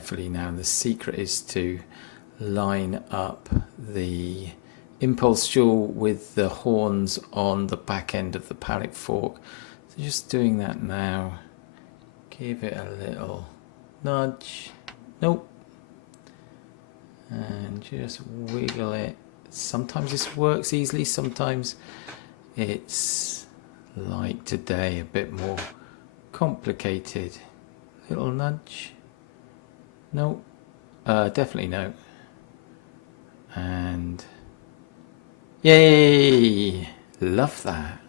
carefully now. The secret is to line up the impulse jewel with the horns on the back end of the pallet fork. So just doing that now. Give it a little nudge. Nope. And just wiggle it. Sometimes this works easily, sometimes it's like today a bit more complicated. Little nudge. No. Definitely no. And yay! Love that.